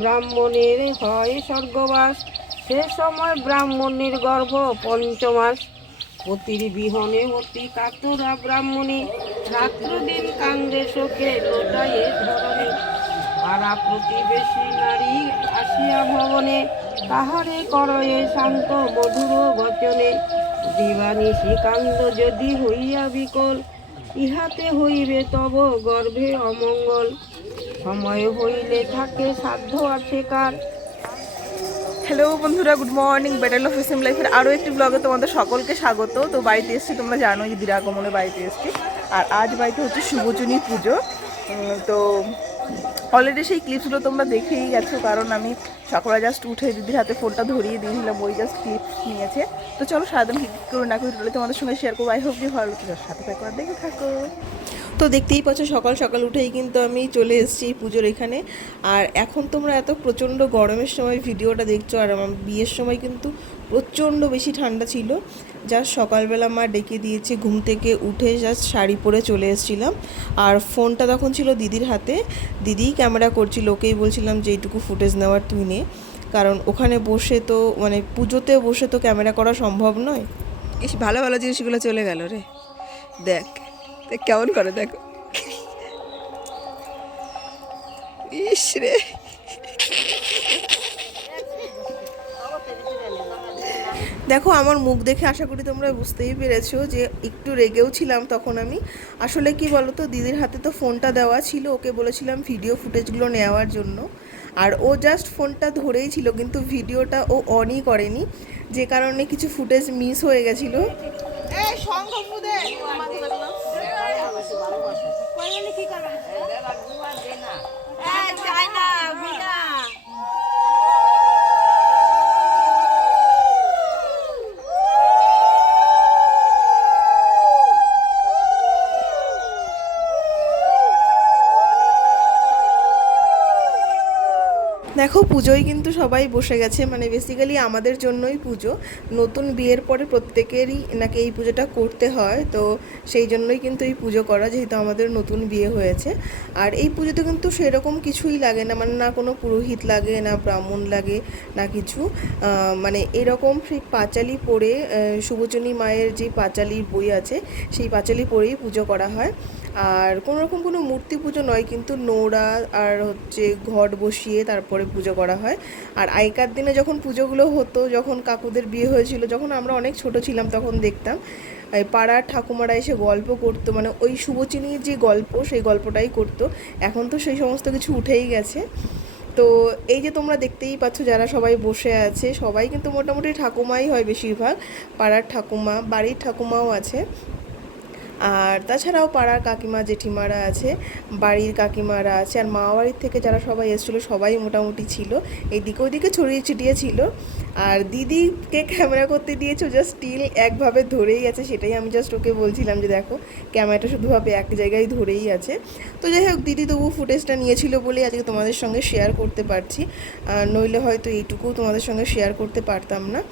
ব্রাহ্মণের হয় স্বর্গবাস। সে সময় ব্রাহ্মণের গর্ভ পঞ্চমাস। পতির বিহনে অতি কাতরা ব্রাহ্মণী, রাত্র দিন কান্দে শোকে লোটায়ে ধরণী। পাড়া প্রতিবেশী নারী আসিয়া ভবনে, তাহারে করয়ে শান্ত মধুর বচনে। দিবানিশি কান্দ যদি হইয়া বিকল, ইহাতে হইবে তব গর্ভে অমঙ্গল। সময় হইলে থাকে সাধ্য আছে কার। হ্যালো বন্ধুরা, good morning. Better of SM লাইফের আরও একটি ব্লগে তোমাদের সকলকে স্বাগত। তো বাড়িতে এসেছি, তোমরা জানো যে দিদির আগমনে বাড়িতে এসেছি। আর আজ বাড়িতে হচ্ছে শুভচুনী পুজো। তো অলরেডি সেই ক্লিপসগুলো তোমরা দেখেই গেছো, কারণ আমি সকালে জাস্ট উঠে দিদির হাতে ফোনটা ধরিয়ে দিয়েছিলাম, ওই জাস্ট ক্লিপস নিয়েছে। তো চলো সারাদিন কী করে না করে তোমাদের সঙ্গে শেয়ার করবো। আই হোপ যে ভালো সাথে থাকো আর দেখে থাকো। তো দেখতেই পাচ্ছ সকাল সকাল উঠেই কিন্তু আমি চলে এসেছি পুজোর এখানে। আর এখন তোমরা এত প্রচণ্ড গরমের সময় ভিডিওটা দেখছো, আর আমার বিয়ের সময় কিন্তু প্রচণ্ড বেশি ঠান্ডা ছিল। জাস্ট সকালবেলা মা ডেকে দিয়েছে, ঘুম থেকে উঠে জাস্ট শাড়ি পরে চলে এসেছিলাম। আর ফোনটা তখন ছিল দিদির হাতে, দিদিই ক্যামেরা করছিল, ওকেই বলছিলাম যে এইটুকু ফুটেজ নেওয়ার তুই নে, কারণ ওখানে বসে তো মানে পুজোতে বসে তো ক্যামেরা করা সম্ভব নয়। ইস, ভালো ভালো জিনিসগুলো চলে গেল রে। দেখ কেমন করে, দেখো। ইস রে, দেখো আমার মুখ দেখে আশা করি তোমরা বুঝতেই পেরেছো যে একটু রেগেও ছিলাম তখন আমি। আসলে কি বলো তো, দিদির হাতে তো ফোনটা দেওয়া ছিল, ওকে বলেছিলাম ভিডিও ফুটেজগুলো নেওয়ার জন্য। আর ও জাস্ট ফোনটা ধরেই ছিল, কিন্তু ভিডিওটা ও অনই করেনি, যে কারণে কিছু ফুটেজ মিস হয়ে গেছিলো। দেখো পুজোয় কিন্তু সবাই বসে গেছে, মানে বেসিক্যালি আমাদের জন্যই পুজো। নতুন বিয়ের পরে প্রত্যেকেরই নাকি এই পুজোটা করতে হয়, তো সেই জন্যই কিন্তু এই পুজো করা, যেহেতু আমাদের নতুন বিয়ে হয়েছে। আর এই পুজোতে কিন্তু সেরকম কিছুই লাগে না, মানে না কোনো পুরোহিত লাগে, না ব্রাহ্মণ লাগে, না কিছু। মানে এরকম সেই পাঁচালি পড়ে, শুভচুনী মায়ের যে পাঁচালির বই আছে সেই পাঁচালি পড়েই পুজো করা হয়। আর কোনোরকম কোনো মূর্তি পুজো নয়, কিন্তু নোড়া আর হচ্ছে ঘট বসিয়ে তারপরে পুজো করা হয়। আর আগেকার দিনে যখন পুজোগুলো হতো, যখন কাকুদের বিয়ে হয়েছিল, যখন আমরা অনেক ছোট ছিলাম, তখন দেখতাম এই পাড়ার ঠাকুমারা এসে গল্প করতো, মানে ওই শুভচিনীর যে গল্প সেই গল্পটাই করতো। এখন তো সেই সমস্ত কিছু উঠেই গেছে। তো এই যে তোমরা দেখতেই পাচ্ছ যারা সবাই বসে আছে, সবাই কিন্তু মোটামুটি ঠাকুমাই হয় বেশিরভাগ। পাড়ার ঠাকুমা, বাড়ির ঠাকুমাও আছে, আর তাছাড়াও পাড়ার কাকিমা জেঠিমারা আছে, বাড়ির কাকিমারা আছে, আর মা বাড়ির থেকে যারা সবাই এসেছিলো সবাই মোটামুটি ছিল, এইদিকে ওইদিকে ছড়িয়ে ছিটিয়ে ছিল। আর দিদিকে ক্যামেরা করতে দিয়েছো, জাস্ট স্টিল একভাবে ধরেই আছে, সেটাই আমি জাস্ট ওকে বলছিলাম যে দেখো ক্যামেরাটা শুধুভাবে এক জায়গায় ধরেই আছে। তো যাই হোক, দিদি তবু ফুটেজটা নিয়েছিল বলেই আজকে তোমাদের সঙ্গে শেয়ার করতে পারছি, নইলে হয়তো এইটুকু তোমাদের সঙ্গে শেয়ার করতে পারতাম না।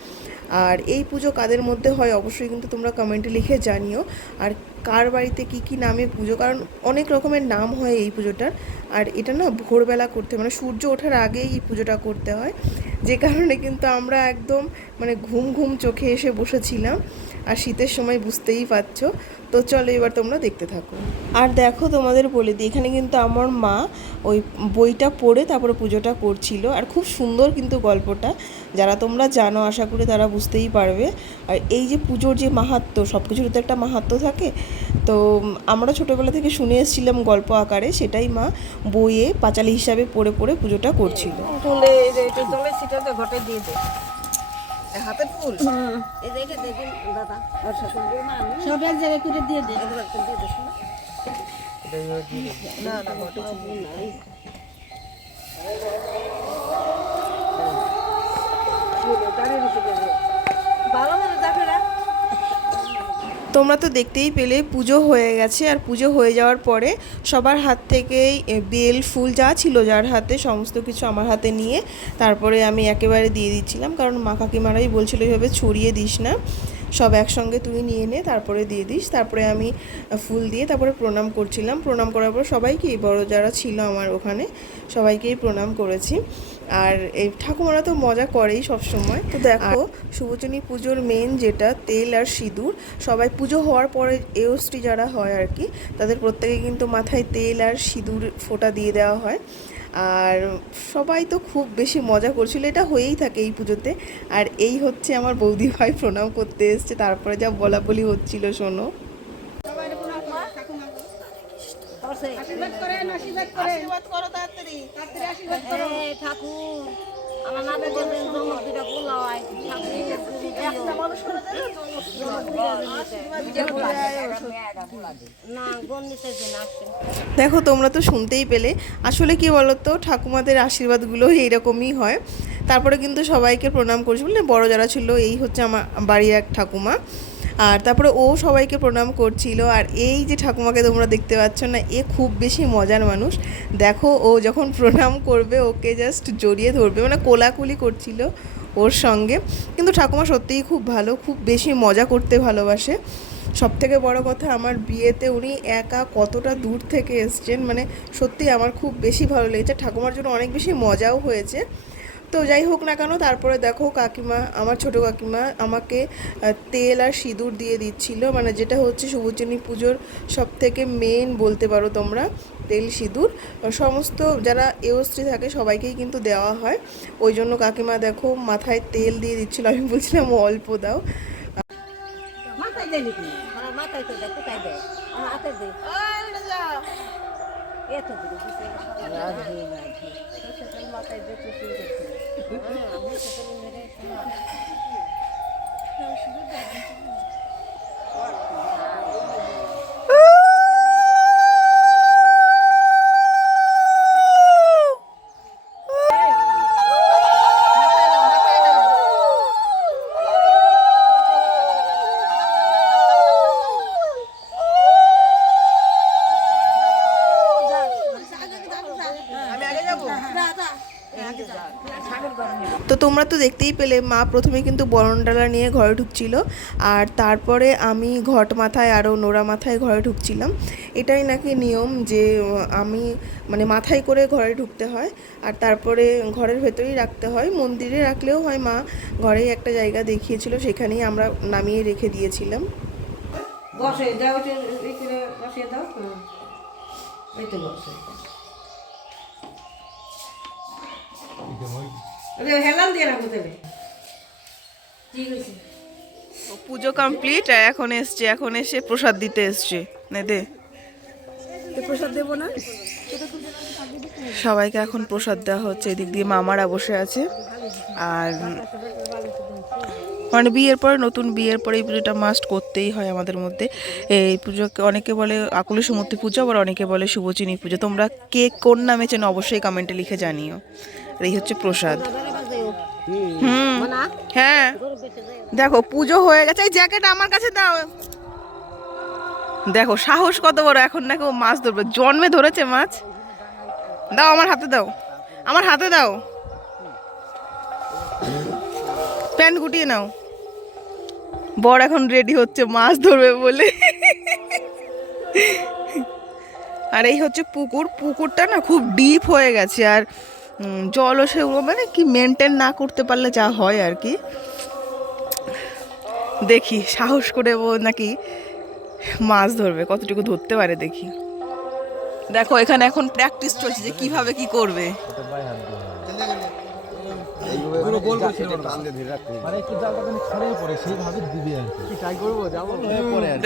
আর এই পুজো কাদের মধ্যে হয় অবশ্যই কিন্তু তোমরা কমেন্টে লিখে জানিও, আর কার বাড়িতে কী কী নামে পুজো, কারণ অনেক রকমের নাম হয় এই পুজোটার। আর এটা না ভোরবেলা করতে, মানে সূর্য ওঠার আগেই এই পুজোটা করতে হয়, যে কারণে কিন্তু আমরা একদম মানে ঘুম ঘুম চোখে এসে বসেছিলাম। আর শীতের সময় বুঝতেই পারছো। তো চলো এবার তোমরা দেখতে থাকো। আর দেখো তোমাদের বলে দিই, এখানে কিন্তু আমার মা ওই বইটা পড়ে তারপরে পুজোটা করছিল। আর খুব সুন্দর কিন্তু গল্পটা, যারা তোমরা জানো আশা করি তারা বুঝতেই পারবে। আর এই যে পুজোর যে মাহাত্ম্য, সব কিছুর তো একটা মাহাত্ম্য থাকে, তো আমরা ছোটোবেলা থেকে শুনে এসেছিলাম গল্প আকারে, সেটাই মা বইয়ে পাঁচালি হিসাবে পড়ে পড়ে পুজোটা করছিল। ঘটে দিয়ে দে হাতের ফুল এই যে দেখুন দাদা, সব এক জায়গায় করে দিয়ে দে। না না ঘটে ভালো ভালো দেখে না। তোমরা তো দেখতেই পেলে পুজো হয়ে গেছে। আর পুজো হয়ে যাওয়ার পরে সবার হাত থেকেই বেল ফুল যা ছিল যার হাতে, সমস্ত কিছু আমার হাতে নিয়ে তারপরে আমি একেবারে দিয়ে দিচ্ছিলাম, কারণ মা কাকিমারাই বলছিল এইভাবে ছড়িয়ে দিস না। সব একসঙ্গে তুই নিয়ে নে, তারপরে দিয়ে দিস। তারপরে আমি ফুল দিয়ে তারপরে প্রণাম করছিলাম। প্রণাম করার পর সবাইকেই, বড় যারা ছিল আমার ওখানে সবাইকেই প্রণাম করেছি। আর এই ঠাকুমারা তো মজা করেই সব সময়। তো দেখো শুভচনী পুজোর মেন যেটা তেল আর সিঁদুর, সবাই পুজো হওয়ার পরে এওস্ত্রী যারা হয় আর কি, তাদের প্রত্যেকে কিন্তু মাথায় তেল আর সিঁদুর ফোঁটা দিয়ে দেওয়া হয়। আর সবাই তো খুব বেশি মজা করছিল, এটা হয়েই থাকে এই পুজোতে। আর এই হচ্ছে আমার বৌদি ভাই প্রণাম করতে এসছে, তারপরে যা বলা বলি হচ্ছিল শোনো। ঠাকুর আমার নামে বলবেন জমক দুটা পোলাও আয় না গন নিতে দিন আসছে। দেখো তোমরা তো শুনতেই পেলে, আসলে কি বলতো ঠাকুমাদের আশীর্বাদগুলো এইরকমই হয়। তারপরে কিন্তু সবাইকে প্রণাম করেছি, বললে বড় যারা ছিল, এই হচ্ছে আমার বাড়ির এক ঠাকুমা। আর তারপরে ও সবাইকে প্রণাম করছিল। আর এই যে ঠাকুমাকে তোমরা দেখতে পাচ্ছ না, এ খুব বেশি মজার মানুষ। দেখো ও যখন প্রণাম করবে ওকে জাস্ট জড়িয়ে ধরবে, মানে কোলাকুলি করছিল ওর সঙ্গে। কিন্তু ঠাকুমা সত্যিই খুব ভালো, খুব বেশি মজা করতে ভালোবাসে। সবথেকে বড় কথা, আমার বিয়েতে উনি একা কতটা দূর থেকে এসছেন, মানে সত্যি আমার খুব বেশি ভালো লেগেছে। ঠাকুমার জন্য অনেক বেশি মজাও হয়েছে। তো যাই হোক না কেন, তারপরে দেখো কাকিমা, আমার ছোটো কাকিমা আমাকে তেল আর সিঁদুর দিয়ে দিচ্ছিল, মানে যেটা হচ্ছে শুভচনী পুজোর সবথেকে মেন বলতে পারো তোমরা, তেল সিঁদুর। সমস্ত যারা এওস্ত্রী থাকে সবাইকেই কিন্তু দেওয়া হয়। ওই জন্য কাকিমা দেখো মাথায় তেল দিয়ে দিচ্ছিল, আমি বলছিলাম অল্প দাও। মাথায় দেয় নাকি? আমার মাথায় তো দেয়, কোথায় দেয়? আমার হাতে দেয়। এত দূরে দিতে মাথায় দিয়ে চুষিয়ে দিচ্ছে। আমি সেখানে মেরে তো তোমরা তো দেখতেই পেলে, মা প্রথমে কিন্তু বরণডালা নিয়ে ঘরে ঢুকছিল, আর তারপরে আমি ঘট মাথায় আরও নোরা মাথায় ঘরে ঢুকছিলাম। এটাই নাকি নিয়ম যে আমি মানে মাথায় করে ঘরে ঢুকতে হয়, আর তারপরে ঘরের ভেতরেই রাখতে হয়। মন্দিরে রাখলেও হয়, মা ঘরেই একটা জায়গা দেখিয়েছিল, সেখানেই আমরা নামিয়ে রেখে দিয়েছিলাম। বসে দাও, বসিয়ে দাও। ওই তো বসে হেলান দিয়ে রাখো দেবে। ঠিক আছে, পুজো কমপ্লিট, এখন এসছে, এখন এসে প্রসাদ দিতে এসছে। নে দে, প্রসাদ দেবো না? সবাইকে এখন প্রসাদ দেওয়া হচ্ছে। এদিক দিয়ে মামারা বসে আছে। আর মানে বিয়ের পরে, নতুন বিয়ের পরে এই পুজোটা মাস্ট করতেই হয় আমাদের মধ্যে। এই পুজোকে অনেকে বলে আকুলি সমর্থী পুজো, আবার অনেকে বলে শুভচিনী পুজো। তোমরা কে কোন নামে চেন অবশ্যই কমেন্টে লিখে জানিও। আর এই হচ্ছে প্রসাদ। হ্যাঁ দেখো পুজো হয়ে গেছে। এই জ্যাকেট আমার কাছে দাও। দেখো সাহস কত বড়, এখন নাকি ও মাছ ধরবে। জন্মে ধরেছে মাছ। দাও আমার হাতে দাও, আমার হাতে দাও। প্যান্ট গুটিয়ে নাও। বর এখন রেডি হচ্ছে মাছ ধরবে বলে। আর এই হচ্ছে পুকুর। পুকুরটা না খুব ডিপ হয়ে গেছে, আর জলও সেগুলো মানে কি মেনটেন না করতে পারলে যা হয় আর কি। দেখি সাহস করে ও নাকি মাছ ধরবে, কতটুকু ধরতে পারে দেখি। দেখো এখানে এখন প্র্যাকটিস চলছে যে কিভাবে কি করবে।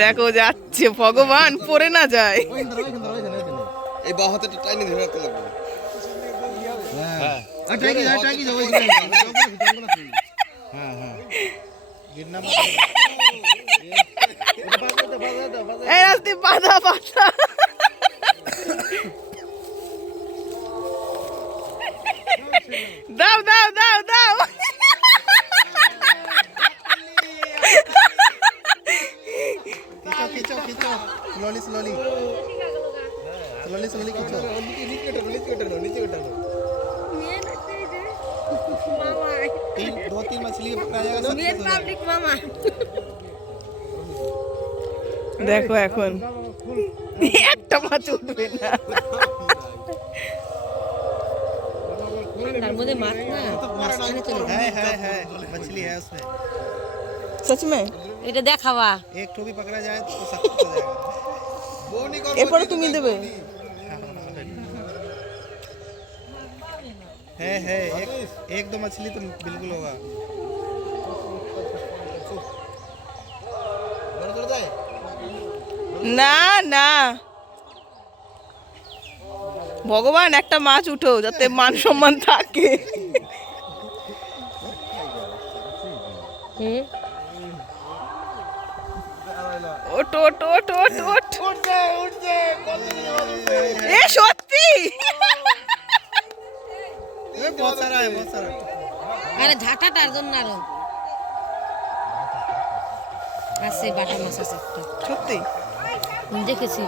দেখো যাচ্ছে, ভগবান পড়ে না যায়। এই বাঁ হাতে টাইনে ধরে রাখতে লাগবে। হ্যাঁ এই রাস্তে বাধা বাধা। দাও দাও দাও দাও। खींचो खींचो स्लोली स्लोली स्लोली स्लोली खींचो नीचे उठाओ। तीन दो तीन मछली पकड़ा जाएगा। पब्लिक मामा দেখো এখন একটা মাছ উঠবে না। তার মধ্যে মাছ না মাঝখানে চলে যায়। है मछली है उसमें। সচ মে এটা দেখাবা एक ठो भी पकड़ा जाए तो सब कुछ हो जाएगा। वो नहीं कर এরপরে তুমি দেবে। है एक दो मछली तो बिल्कुल होगा। না না ভগবান একটা মাছ উঠো যাতে মান সম্মান থাকে। ওট ওট ওট ওট ওট এ সত্যি बहुत सारा है बहुत सारा। আরে ঝাঁটাটার জন্য আরো আছে বাটা মাছ আছে একটা সত্যি দেখেছি।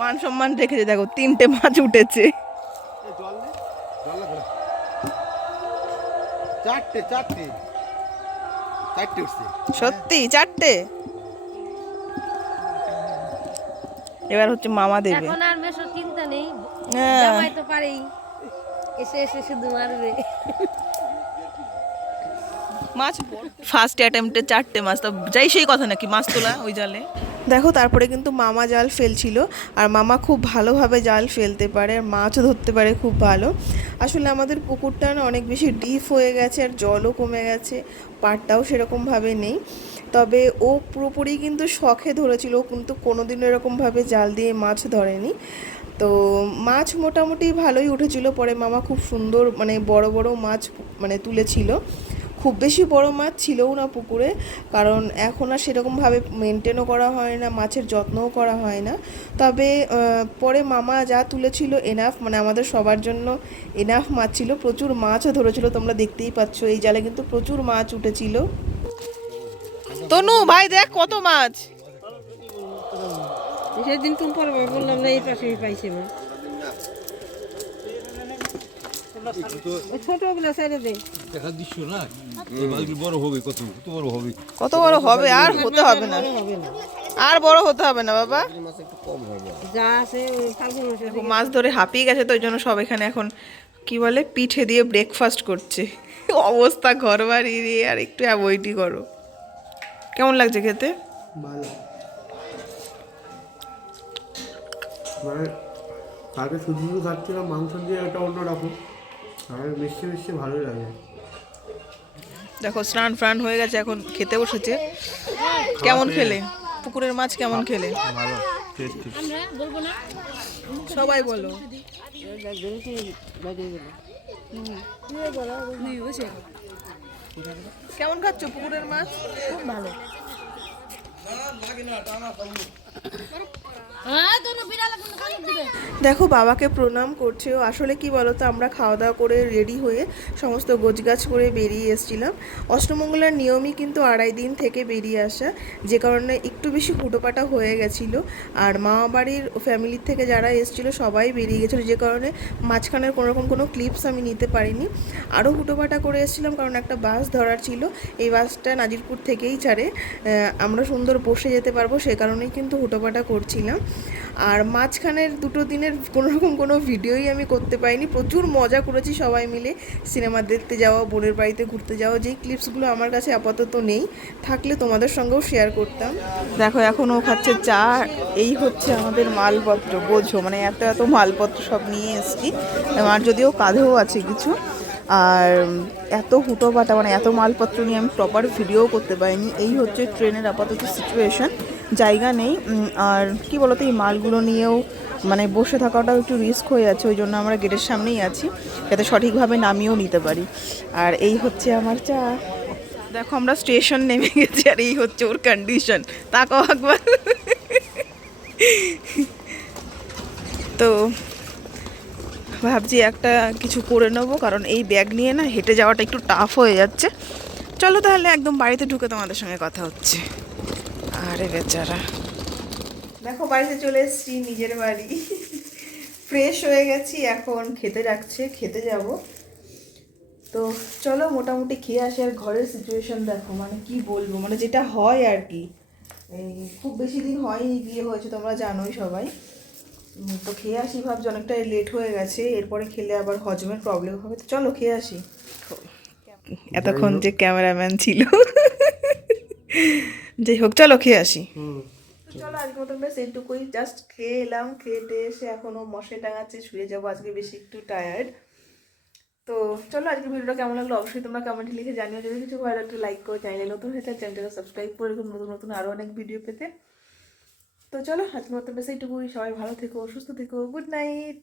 মান সম্মান রেখেছে দেখো 3টে মাছ উঠেছে। चारटे चारटे चारटे उठছে। সত্যি 4টে। এবার হচ্ছে মামা দেবে। এখন আর মেশো চিন্তা নেই, হ্যাঁ। জামাই তো পারেই এসে এসে শুধু মারবে। মাছ ফার্স্ট অ্যাটেম্পটে 4টে মাছ, তো যাই সেই কথা নাকি মাছ তোলা ওই জালে। দেখো তারপরে কিন্তু মামা জাল ফেলছিল, আর মামা খুব ভালোভাবে জাল ফেলতে পারে আর মাছও ধরতে পারে খুব ভালো। আসলে আমাদের পুকুরটা না অনেক বেশি ডিপ হয়ে গেছে আর জলও কমে গেছে, পাড়টাও সেরকমভাবে নেই। তবে ও পুরোপুরি কিন্তু শখে ধরেছিল, কিন্তু কোনোদিনও এরকমভাবে জাল দিয়ে মাছ ধরেনি। তো মাছ মোটামুটি ভালোই উঠেছিল। পরে মামা খুব সুন্দর মানে বড় বড় মাছ মানে তুলেছিল। খুব বেশি বড় মাছ ছিলও না পুকুরে, কারণ এখন আর সেরকমভাবে মেনটেনও করা হয় না, মাছের যত্নও করা হয় না। তবে পরে মামা যা তুলেছিল এনাফ, মানে আমাদের সবার জন্য এনাফ মাছ ছিল। প্রচুর মাছও ধরেছিল, তোমরা দেখতেই পাচ্ছ এই জালে কিন্তু প্রচুর মাছ উঠেছিল। তনু ভাই দেখ কত মাছ। সেদিন তুমি পরে বললাম না এই পাশে পাইছে না, ছোটগুলো ছেড়ে দে। দেখা দিচ্ছ না মাছগুলো বড় হবে, কত কত বড় হবে। কত বড় হবে? আর হতে হবে না, আর বড় হতে হবে না বাবা। যা আছে ফাল্গুন মাসে দেখো মাছ ধরে হাঁপিয়ে গেছে, তো ওই জন্য সব এখানে এখন কি বলে পিঠে দিয়ে ব্রেকফাস্ট করছে। অবস্থা ঘর বাড়ি দিয়ে আর একটু অ্যাভয়েডই করো। কেমন লাগছে খেতে? ভালো। মানে কালকে শুধু শুধু খাচ্ছিলাম মাংস দিয়ে, এটা অন্যরকম, আর মিষ্টি মিষ্টি ভালোই লাগে। দেখো স্নান ফ্রান হয়ে গেছে, এখন খেতে বসেছে। কেমন খেলে পুকুরের মাছ? কেমন খেলে? ভালো টেস্টি। সবাই বলো। কেমন খাচ্ছ পুকুরের মাছ? খুব ভালো। দেখো বাবাকে প্রণাম করছে ও। আসলে কি বলো তো, আমরা খাওয়া দাওয়া করে রেডি হয়ে সমস্ত গোছগাছ করে বেরিয়ে এসেছিলাম। অষ্টমঙ্গলার নিয়মই কিন্তু 2.5 দিন থেকে বেরিয়ে আসা, যে কারণে একটু বেশি হুটোপাটা হয়ে গেছিলো। আর মামা বাড়ির ফ্যামিলির থেকে যারা এসেছিলো সবাই বেরিয়ে গেছিলো, যে কারণে মাঝখানের কোনোরকম কোনো ক্লিপস আমি নিতে পারিনি। আরও হুটোপাটা করে এসেছিলাম কারণ একটা বাস ধরার ছিল, এই বাসটা নাজিরপুর থেকেই ছাড়ে, আমরা সুন্দর বসে যেতে পারবো, সে কারণেই কিন্তু হুটোপাটা করছিলাম। আর মাঝখানের 2 দিনের কোনোরকম কোনো ভিডিওই আমি করতে পারিনি। প্রচুর মজা করেছি সবাই মিলে, সিনেমা দেখতে যাওয়া, বোনের বাড়িতে ঘুরতে যাওয়া, যেই ক্লিপসগুলো আমার কাছে আপাতত নেই, থাকলে তোমাদের সঙ্গেও শেয়ার করতাম। দেখো এখন ও খাচ্ছে চা। এই হচ্ছে আমাদের মালপত্র, বোঝো মানে এত এত মালপত্র সব নিয়ে এসেছি। আমার যদিও কাঁধেও আছে কিছু, আর এত হুটোপাটা মানে এত মালপত্র নিয়ে আমি প্রপার ভিডিও করতে পারিনি। এই হচ্ছে ট্রেনের আপাতত সিচুয়েশন, জায়গা নেই। আর কি বলতো, এই মালগুলো নিয়েও মানে বসে থাকাটাও একটু রিস্ক হয়ে যাচ্ছে, ওই জন্য আমরা গেটের সামনেই আছি যাতে সঠিকভাবে নামিয়েও নিতে পারি। আর এই হচ্ছে আমার চা। দেখো আমরা স্টেশন নেমে গেছি, আর এই হচ্ছে ওর কন্ডিশন, তাকাও একবার। তো ভাবছি একটা কিছু করে নেবো, কারণ এই ব্যাগ নিয়ে না হেঁটে যাওয়াটা একটু টাফ হয়ে যাচ্ছে। চলো তাহলে একদম বাড়িতে ঢুকে তোমাদের সঙ্গে কথা হচ্ছে। আরে বেচারা, দেখো বাড়িতে চলে এসেছি, নিজের বাড়ি। ফ্রেশ হয়ে গেছি, এখন খেতে যাচ্ছে, খেতে যাব। তো চলো মোটামুটি খেয়ে আসি। আর ঘরের সিচুয়েশন দেখো, মানে কি বলবো, মানে যেটা হয় আর কি। এই খুব বেশি দিন হয়নি বিয়ে হয়েছে, তোমরা জানোই সবাই। তো খেয়ে আসি, ভাবছি অনেকটাই লেট হয়ে গেছে, এরপরে খেলে আবার হজমের প্রবলেম হবে। তো চলো খেয়ে আসি। এতক্ষণ যে ক্যামেরাম্যান ছিল, যাই হোক চলো খেয়ে আসি। তো চলো আজকে মতন বেশ এইটুকুই, জাস্ট খেয়ে এলাম, খেয়ে এসে এখনও মশাই টাঙাচ্ছে, শুয়ে যাবো। আজকে বেশি একটু টায়ার্ড। তো চলো আজকে ভিডিওটা কেমন লাগলো অবশ্যই তোমরা কমেন্টে লিখে জানিও। যদি কিছু ভালো একটু লাইক করো, চ্যানেলে নতুন হয়েছে চ্যানেলটাকে সাবস্ক্রাইব করে এরকম নতুন নতুন আরও অনেক ভিডিও পেতে। তো চলো আজকের মতো বেশ এইটুকুই, সবাই ভালো থেকো, সুস্থ থেকো, গুড নাইট।